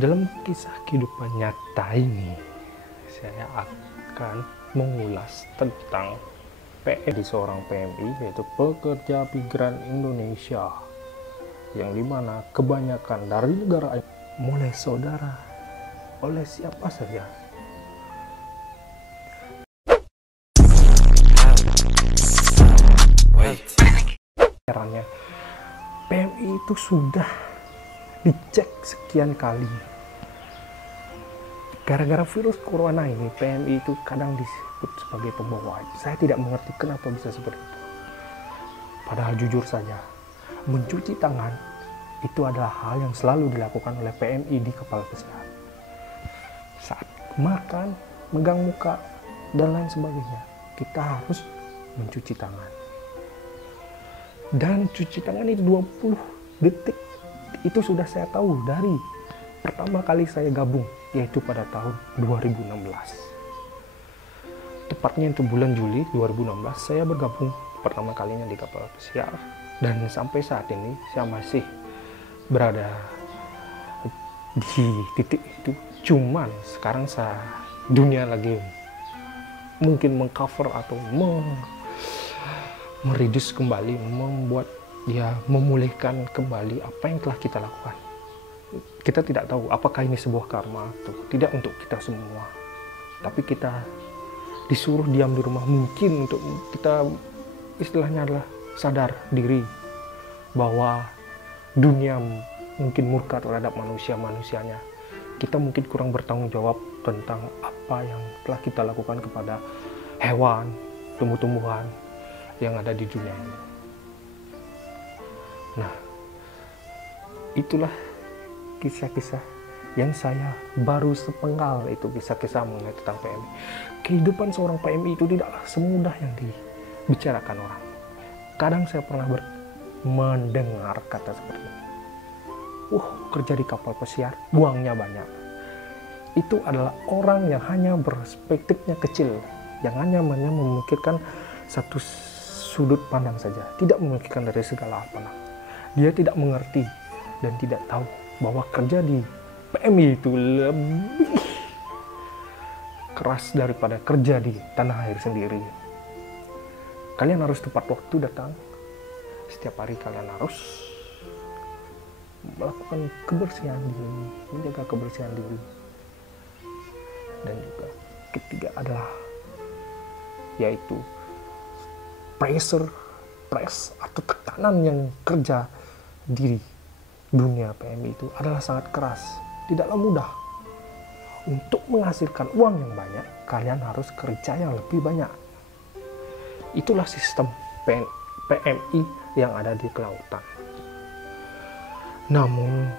Dalam kisah kehidupan nyata ini, saya akan mengulas tentang PMI, seorang PMI, yaitu pekerja migran Indonesia, yang dimana kebanyakan dari negara mulai saudara oleh siapa saja. Herannya, PMI itu sudah dicek sekian kali. Gara-gara virus corona ini, PMI itu kadang disebut sebagai pembawa aib. Saya tidak mengerti kenapa bisa seperti itu. Padahal jujur saja, mencuci tangan itu adalah hal yang selalu dilakukan oleh PMI di kapal pesiar. Saat makan, megang muka, dan lain sebagainya, kita harus mencuci tangan. Dan cuci tangan itu 20 detik. Itu sudah saya tahu dari pertama kali saya gabung, yaitu pada tahun 2016. Tepatnya itu bulan Juli 2016 saya bergabung pertama kalinya di kapal pesiar. Dan sampai saat ini saya masih berada di titik itu. Cuman sekarang dunia lagi mungkin mengcover atau meridus kembali, membuat dia memulihkan kembali apa yang telah kita lakukan. Kita tidak tahu apakah ini sebuah karma atau tidak untuk kita semua. Tapi kita disuruh diam di rumah, mungkin untuk kita istilahnya adalah sadar diri bahwa dunia mungkin murka terhadap manusianya. Kita mungkin kurang bertanggung jawab tentang apa yang telah kita lakukan kepada hewan, tumbuh-tumbuhan yang ada di dunia ini. Nah, itulah kisah-kisah yang saya baru sepenggal, itu kisah-kisah mengenai tentang PMI. Kehidupan seorang PMI itu tidaklah semudah yang dibicarakan orang. Kadang saya pernah mendengar kata seperti ini. Kerja di kapal pesiar, uangnya banyak. Itu adalah orang yang hanya perspektifnya kecil, yang hanya memikirkan satu sudut pandang saja, tidak memikirkan dari segala hal. Dia tidak mengerti dan tidak tahu bahwa kerja di PMI itu lebih keras daripada kerja di tanah air sendiri. Kalian harus tepat waktu datang. Setiap hari kalian harus melakukan kebersihan diri, menjaga kebersihan diri. Dan juga ketiga adalah yaitu press atau tekanan yang kerja di dunia PMI itu adalah sangat keras, tidaklah mudah. Untuk menghasilkan uang yang banyak, kalian harus kerja yang lebih banyak. Itulah sistem PMI yang ada di kelautan. Namun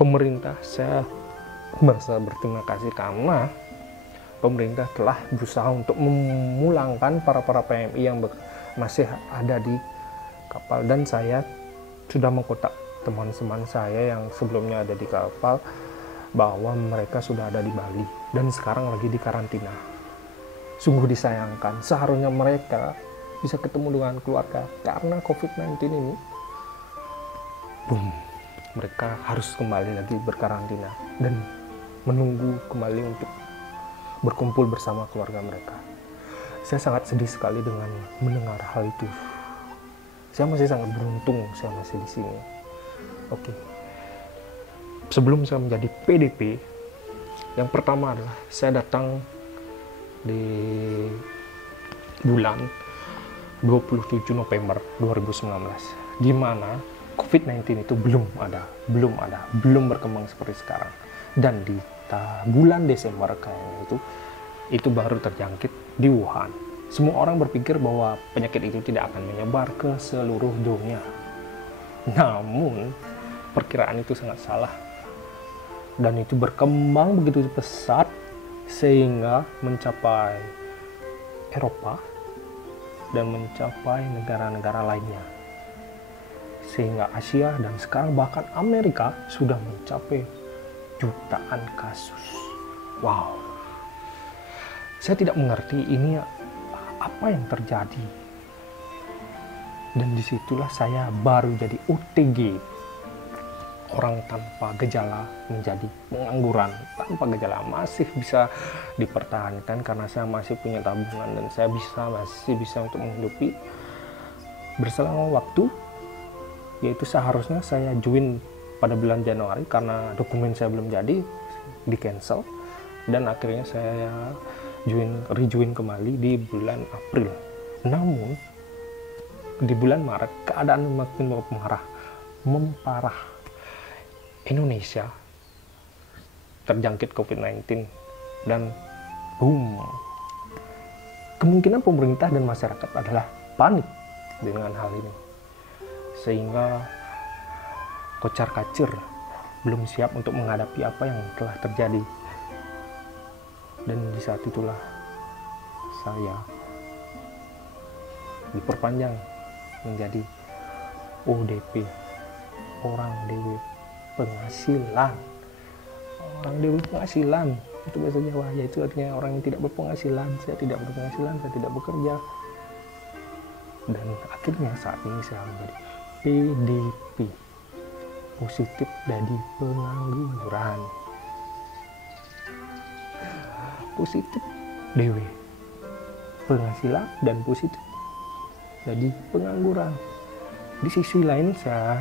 pemerintah, saya merasa berterima kasih karena pemerintah telah berusaha untuk memulangkan para PMI yang masih ada di kapal. Dan saya sudah mengkontak teman-teman saya yang sebelumnya ada di kapal bahwa mereka sudah ada di Bali dan sekarang lagi di karantina. Sungguh disayangkan, seharusnya mereka bisa ketemu dengan keluarga. Karena COVID-19 ini, mereka harus kembali lagi berkarantina dan menunggu kembali untuk berkumpul bersama keluarga mereka. Saya sangat sedih sekali dengan mendengar hal itu. Saya masih sangat beruntung saya masih di sini. Oke. Sebelum saya menjadi PDP, yang pertama adalah saya datang di bulan 27 November 2019, di mana COVID-19 itu belum berkembang seperti sekarang. Dan di bulan Desember kayaknya itu baru terjangkit di Wuhan. Semua orang berpikir bahwa penyakit itu tidak akan menyebar ke seluruh dunia. Namun, perkiraan itu sangat salah. Dan itu berkembang begitu pesat sehingga mencapai Eropa dan mencapai negara-negara lainnya. Sehingga Asia dan sekarang bahkan Amerika sudah mencapai jutaan kasus. Wow. Saya tidak mengerti ini apa yang terjadi. Dan disitulah saya baru jadi OTG, orang tanpa gejala menjadi pengangguran tanpa gejala masih bisa dipertahankan karena saya masih punya tabungan dan saya masih bisa untuk menghidupi. Berselang waktu, yaitu seharusnya saya join pada bulan Januari karena dokumen saya belum jadi, di cancel, dan akhirnya saya rejoin kembali di bulan April. Namun di bulan Maret keadaan makin memparah. Indonesia terjangkit COVID-19 dan boom, kemungkinan pemerintah dan masyarakat adalah panik dengan hal ini, sehingga kocar-kacir belum siap untuk menghadapi apa yang telah terjadi. Dan di saat itulah saya diperpanjang menjadi ODP, orang dewe penghasilan. Orang dewe penghasilan itu bahasa Jawa, yaitu artinya orang yang tidak berpenghasilan. Saya tidak berpenghasilan, saya tidak bekerja, dan akhirnya saat ini saya menjadi PDP, positif dari pengangguran. Positif dewe penghasilan dan positif jadi pengangguran. Di sisi lain saya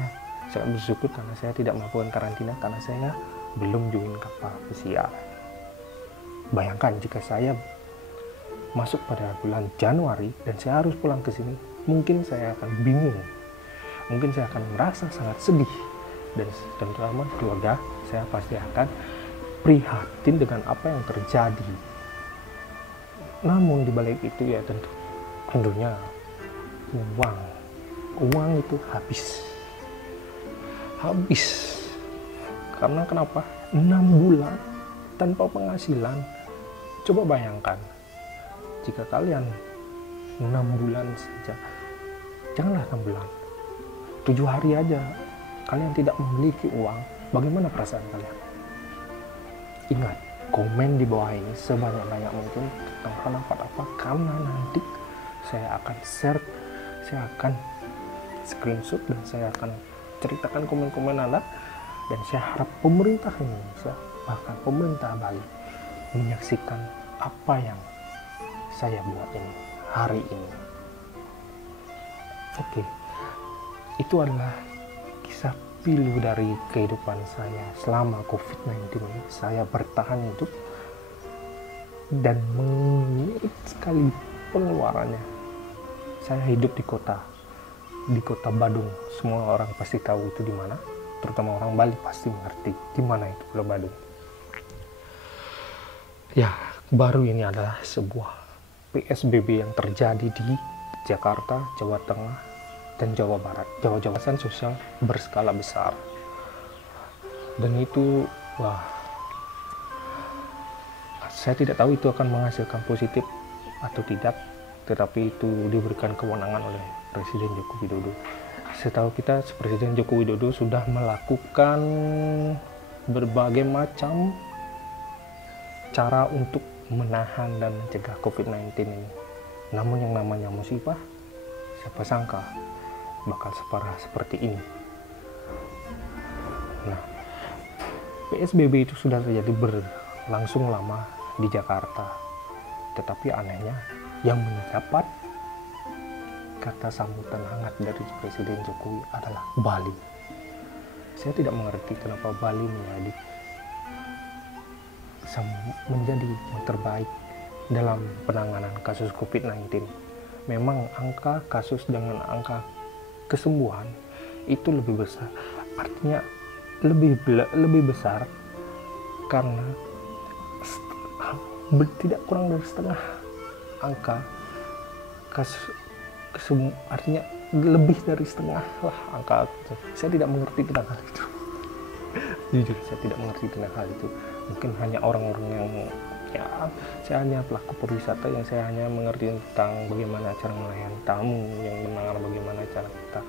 sangat bersyukur karena saya tidak melakukan karantina karena saya belum join kapal pesiar. Bayangkan jika saya masuk pada bulan Januari dan saya harus pulang ke sini, mungkin saya akan bingung, mungkin saya akan merasa sangat sedih, dan terutama keluarga saya pasti akan prihatin dengan apa yang terjadi. Namun dibalik itu ya tentunya uang itu habis. Karena kenapa? 6 bulan tanpa penghasilan. Coba bayangkan jika kalian 6 bulan saja, janganlah 6 bulan, 7 hari aja kalian tidak memiliki uang, bagaimana perasaan kalian? Ingat, komen di bawah ini sebanyak-banyak mungkin tentang pendapat apa, karena nanti saya akan share, saya akan screenshot, dan saya akan ceritakan komen-komen Anda, dan saya harap pemerintah Indonesia, bahkan pemerintah Bali menyaksikan apa yang saya buat ini hari ini. Oke, itu adalah kisah pilu dari kehidupan saya selama COVID-19 ini. Saya bertahan hidup dan mengirit sekali pengeluarannya. Saya hidup di kota Badung. Semua orang pasti tahu itu di mana, terutama orang Bali pasti mengerti di mana itu Pulau Badung. Ya, baru ini adalah sebuah PSBB yang terjadi di Jakarta, Jawa Tengah, dan Jawa Barat. Jabatan sosial berskala besar. Dan itu, saya tidak tahu itu akan menghasilkan positif atau tidak, tetapi itu diberikan kewenangan oleh Presiden Joko Widodo. Setahu kita, Presiden Joko Widodo sudah melakukan berbagai macam cara untuk menahan dan mencegah COVID-19 ini. Namun yang namanya musibah, siapa sangka bakal separah seperti ini. Nah, PSBB itu sudah terjadi berlangsung lama di Jakarta. Tetapi anehnya, yang mendapat kata sambutan hangat dari Presiden Jokowi adalah Bali. Saya tidak mengerti kenapa Bali menjadi yang terbaik dalam penanganan kasus COVID-19. Memang angka kasus dengan angka kesembuhan itu lebih besar, artinya lebih besar karena tidak kurang dari setengah angka kasus artinya lebih dari setengah lah angka itu. Saya tidak mengerti tentang hal itu. Jujur, saya tidak mengerti tentang hal itu. Mungkin hanya orang-orang yang saya hanya pelaku pariwisata yang saya hanya mengerti tentang bagaimana cara melayani tamu, yang mendengar bagaimana cara kita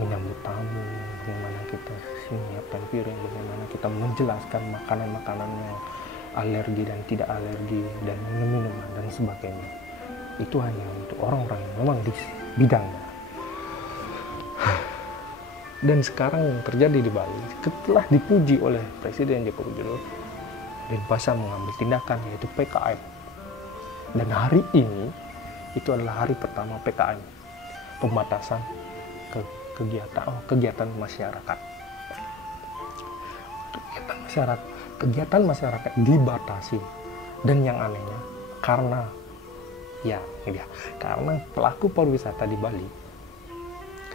menyambut tamu, bagaimana kita menyiapkan piring, bagaimana kita menjelaskan makanan-makanan yang alergi dan tidak alergi, dan minuman dan sebagainya. Itu hanya untuk orang-orang yang memang di bidangnya. Dan sekarang yang terjadi di Bali, setelah dipuji oleh Presiden Joko Widodo, Denpasar mengambil tindakan yaitu PKM. Dan hari ini itu adalah hari pertama PKM, pembatasan kegiatan masyarakat. Kegiatan masyarakat dibatasi. Dan yang anehnya, karena pelaku pariwisata di Bali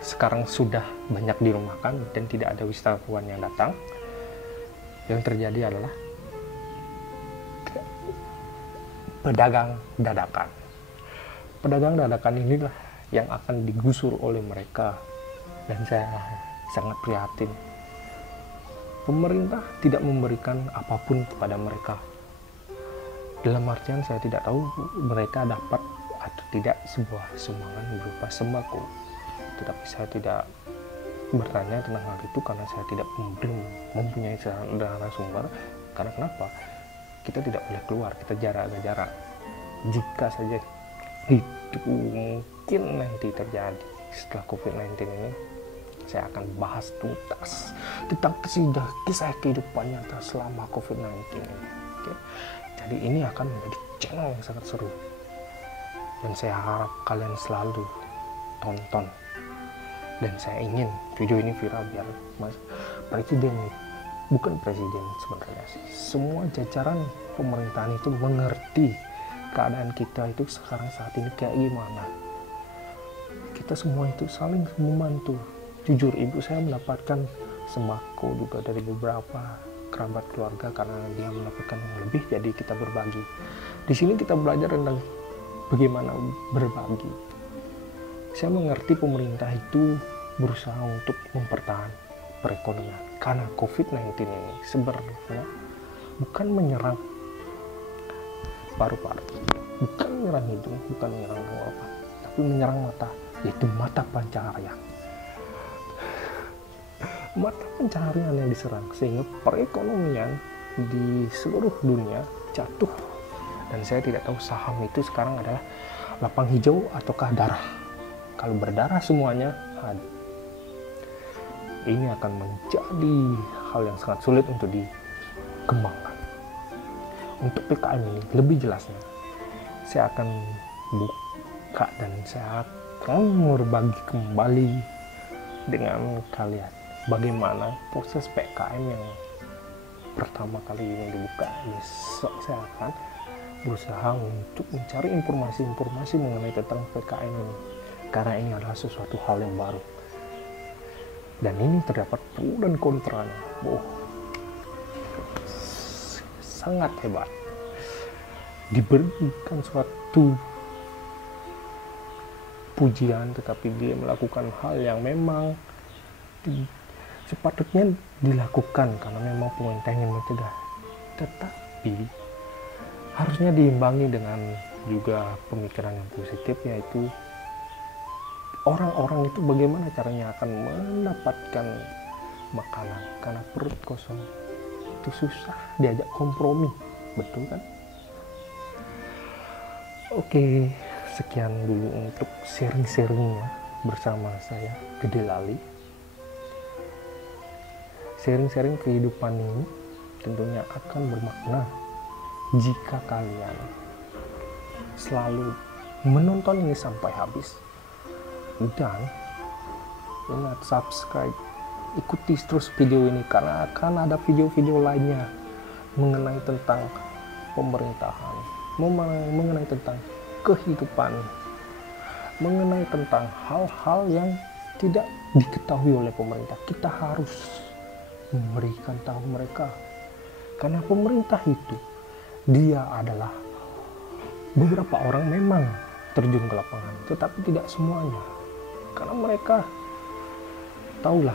sekarang sudah banyak dirumahkan dan tidak ada wisatawan yang datang, yang terjadi adalah pedagang dadakan. Pedagang dadakan inilah yang akan digusur oleh mereka, dan saya sangat prihatin. Pemerintah tidak memberikan apapun kepada mereka. Dalam artian saya tidak tahu mereka dapat atau tidak sebuah sumbangan berupa sembako. Tetapi saya tidak bertanya tentang hal itu karena saya belum mempunyai narasumber. Karena kenapa? Kita tidak boleh keluar, kita jaga jarak. Jika saja itu mungkin nanti terjadi setelah COVID-19 ini, saya akan bahas tuntas tentang kisah kehidupan nyata selama COVID-19 ini. Oke? Jadi ini akan menjadi channel yang sangat seru. Dan saya harap kalian selalu tonton. Dan saya ingin video ini viral biar bukan presiden sebenarnya, semua jajaran pemerintahan itu mengerti keadaan kita itu sekarang saat ini kayak gimana. Kita semua itu saling membantu. Jujur, ibu saya mendapatkan sembako juga dari beberapa kerabat keluarga karena dia mendapatkan yang lebih, jadi kita berbagi. Di sini kita belajar tentang bagaimana berbagi. Saya mengerti pemerintah itu berusaha untuk mempertahankan perekonomian karena COVID-19 ini sebenarnya bukan menyerang paru-paru, bukan menyerang hidung, bukan menyerang tenggorokan, tapi menyerang mata, yaitu mata pencaharian. Mata pencaharian yang diserang sehingga perekonomian di seluruh dunia jatuh. Dan saya tidak tahu saham itu sekarang adalah lapang hijau ataukah darah. Kalau berdarah semuanya, ini akan menjadi hal yang sangat sulit untuk dikembangkan. Untuk PKM ini lebih jelasnya, saya akan buka dan saya akan berbagi kembali dengan kalian bagaimana proses PKM yang pertama kali ini dibuka. Besok saya akan berusaha untuk mencari informasi-informasi mengenai tentang PKM ini, karena ini adalah sesuatu hal yang baru. Dan ini terdapat pro dan kontranya. Sangat hebat. Diberikan suatu pujian, tetapi dia melakukan hal yang memang sepatutnya dilakukan karena memang pemerintah ingin mencegah. Tetapi harusnya diimbangi dengan juga pemikiran yang positif, yaitu orang-orang itu bagaimana caranya akan mendapatkan makanan, karena perut kosong itu susah diajak kompromi, betul kan? Oke, sekian dulu untuk sharing-sharingnya bersama saya, Gede Lali. Sharing-sharing kehidupan ini tentunya akan bermakna jika kalian selalu menonton ini sampai habis. Dan ingat subscribe, ikuti terus video ini karena akan ada video-video lainnya mengenai tentang pemerintahan, mengenai tentang kehidupan, mengenai tentang hal-hal yang tidak diketahui oleh pemerintah. Kita harus memberikan tahu mereka, karena pemerintah itu dia adalah beberapa orang memang terjun ke lapangan, tetapi tidak semuanya. Karena mereka tahulah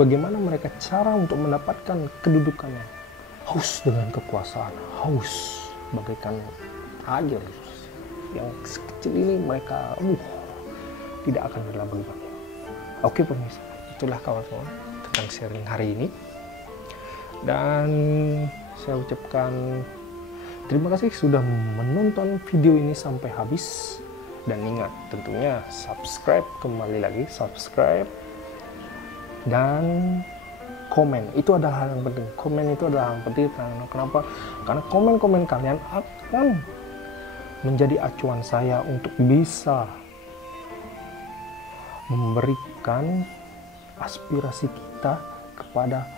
bagaimana mereka cara untuk mendapatkan kedudukannya. Haus dengan kekuasaan, haus bagaikan air yang sekecil ini, mereka tidak akan rela berbagi. Oke pemirsa, itulah kawan-kawan tentang sharing hari ini. Dan saya ucapkan terima kasih sudah menonton video ini sampai habis. Dan ingat tentunya subscribe, kembali lagi subscribe, Dan komen itu adalah hal yang penting. Komen itu adalah hal yang penting. Kenapa? Karena komen-komen kalian akan menjadi acuan saya untuk bisa memberikan aspirasi kita kepada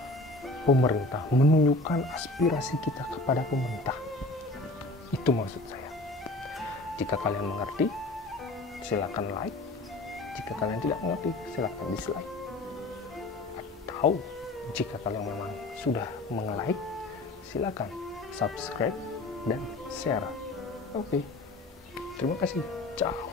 pemerintah, menunjukkan aspirasi kita kepada pemerintah. Itu maksud saya. Jika kalian mengerti, silakan like. Jika kalian tidak mengerti, silakan dislike. Atau jika kalian memang sudah meng-like, silakan subscribe dan share. Oke. Terima kasih. Ciao.